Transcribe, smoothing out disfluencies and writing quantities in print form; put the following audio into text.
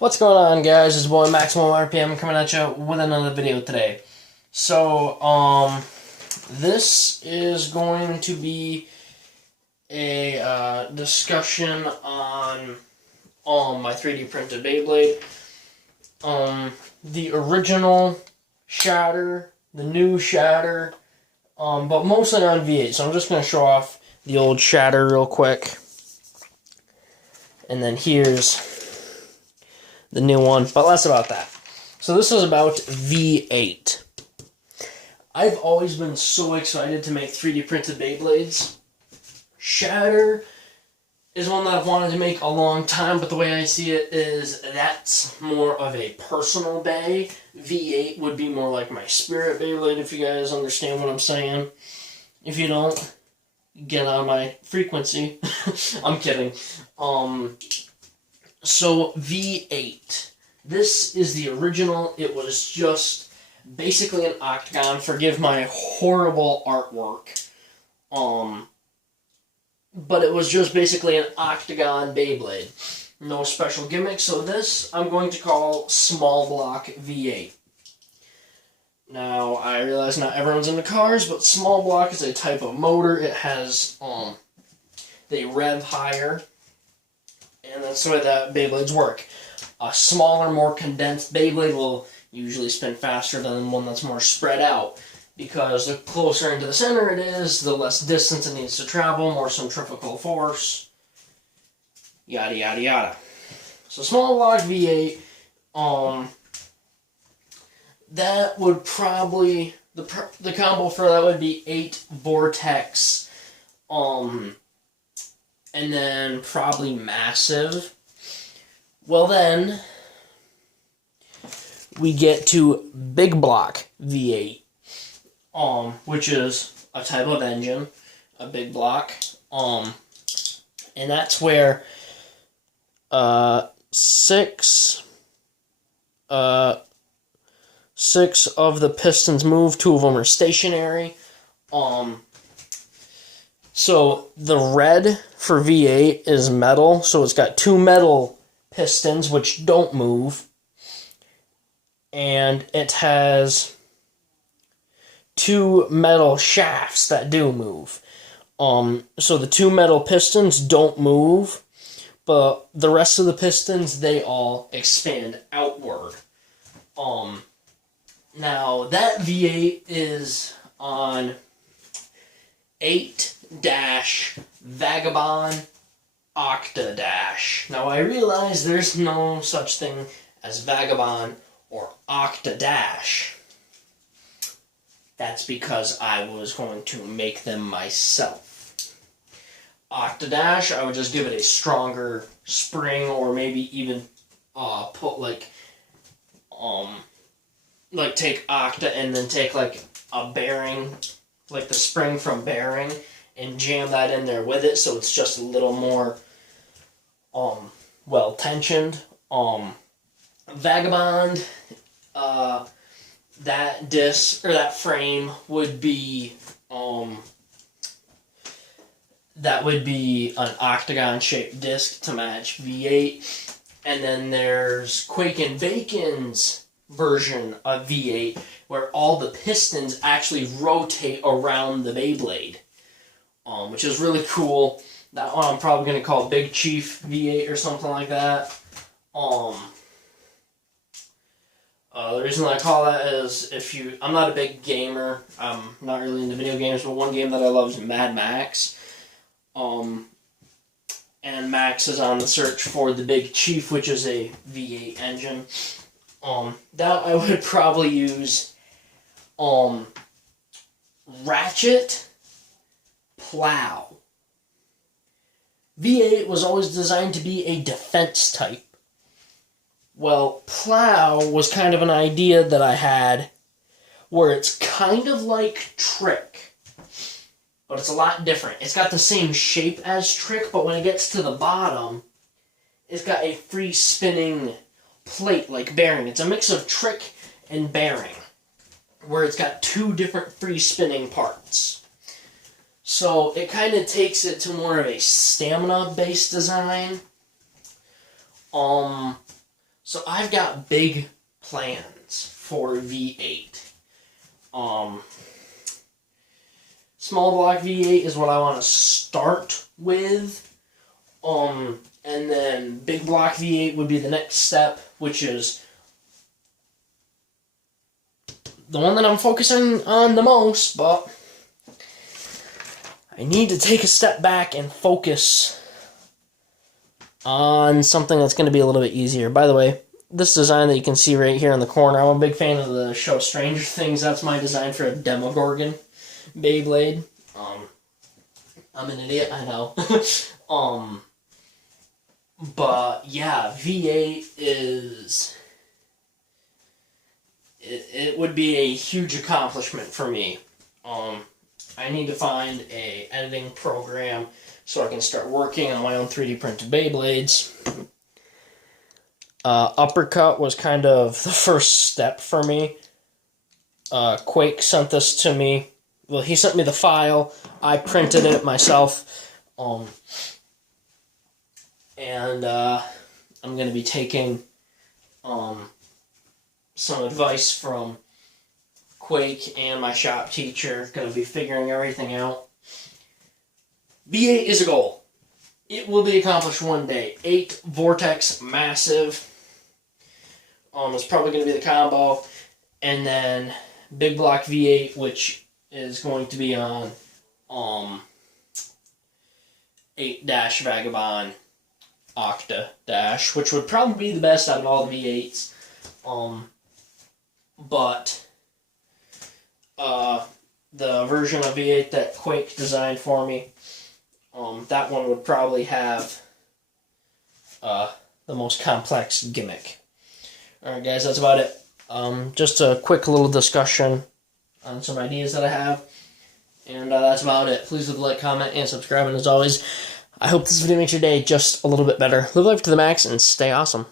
What's going on, guys? It's boy Maximum RPM coming at you with another video today. So, this is going to be a discussion on my 3D printed Beyblade. The original Shatter, the new Shatter, but mostly on V8. So I'm just going to show off the old Shatter real quick. And then here's the new one, but less about that. So this is about V8. I've always been so excited to make 3D printed Beyblades. Shatter is one that I've wanted to make a long time, but the way I see it is that's more of a personal bay. V8 would be more like my spirit Beyblade, if you guys understand what I'm saying. If you don't, get on my frequency. I'm kidding. So, V8. This is the original. It was just basically an octagon. Forgive my horrible artwork. But it was just basically an octagon Beyblade. No special gimmicks. So this, I'm going to call Small Block V8. Now, I realize not everyone's into cars, but Small Block is a type of motor. It has, they rev higher. And that's the way that Beyblades work. A smaller, more condensed Beyblade will usually spin faster than one that's more spread out. Because the closer into the center it is, the less distance it needs to travel, more centrifugal force. Yada, yada, yada. So Small Block V8, that would probably, the combo for that would be 8 Vortex, and then probably Massive. Well then, we get to Big Block V8, which is a type of engine, a big block, and that's where, 6 of the pistons move, 2 of them are stationary. So the red for V8 is metal, so it's got 2 metal pistons which don't move, and it has 2 metal shafts that do move. So the 2 metal pistons don't move, but the rest of the pistons, they all expand outward. Now that V8 is on 8-Vagabond Octa-. Now I realize there's no such thing as Vagabond or Octa-. That's because I was going to make them myself. Octa-, I would just give it a stronger spring, or maybe even put like take Octa and then take like a bearing, like the spring from bearing, and jam that in there with it, so it's just a little more well tensioned. Vagabond, that disc or that frame would be that would be an octagon shaped disc to match V8. And then there's Quake and Bacon's version of V8, where all the pistons actually rotate around the Beyblade, which is really cool. That one I'm probably going to call Big Chief V8 or something like that. The reason I call that is I'm not a big gamer. I'm not really into video games, but one game that I love is Mad Max. And Max is on the search for the Big Chief, which is a V8 engine. That I would probably use, Ratchet Plow. V8 was always designed to be a defense type. Well, Plow was kind of an idea that I had where it's kind of like Trick, but it's a lot different. It's got the same shape as Trick, but when it gets to the bottom, it's got a free spinning plate like bearing. It's a mix of Trick and bearing, where it's got 2 different free spinning parts. So it kind of takes it to more of a stamina based design. So I've got big plans for V8. Small block V8 is what I want to start with. And then big block V8 would be the next step, which is the one that I'm focusing on the most, but I need to take a step back and focus on something that's going to be a little bit easier. By the way, this design that you can see right here in the corner, I'm a big fan of the show Stranger Things. That's my design for a Demogorgon Beyblade. I'm an idiot, I know. But yeah, V8 is... It would be a huge accomplishment for me. I need to find a editing program so I can start working on my own 3D printed Beyblades. Uppercut was kind of the first step for me. Quake sent this to me. Well, he sent me the file. I printed it myself. And I'm going to be taking some advice from Quake and my shop teacher. Going to be figuring everything out. V8 is a goal. It will be accomplished one day. 8 Vortex Massive is probably going to be the combo. And then Big Block V8, which is going to be on 8 Vagabond Octa Dash, which would probably be the best out of all the V8s. But the version of V8 that Quake designed for me, that one would probably have the most complex gimmick. Alright guys, that's about it. Just a quick little discussion on some ideas that I have. And that's about it. Please leave a like, comment, and subscribe. And as always, I hope this video makes your day just a little bit better. Live life to the max and stay awesome.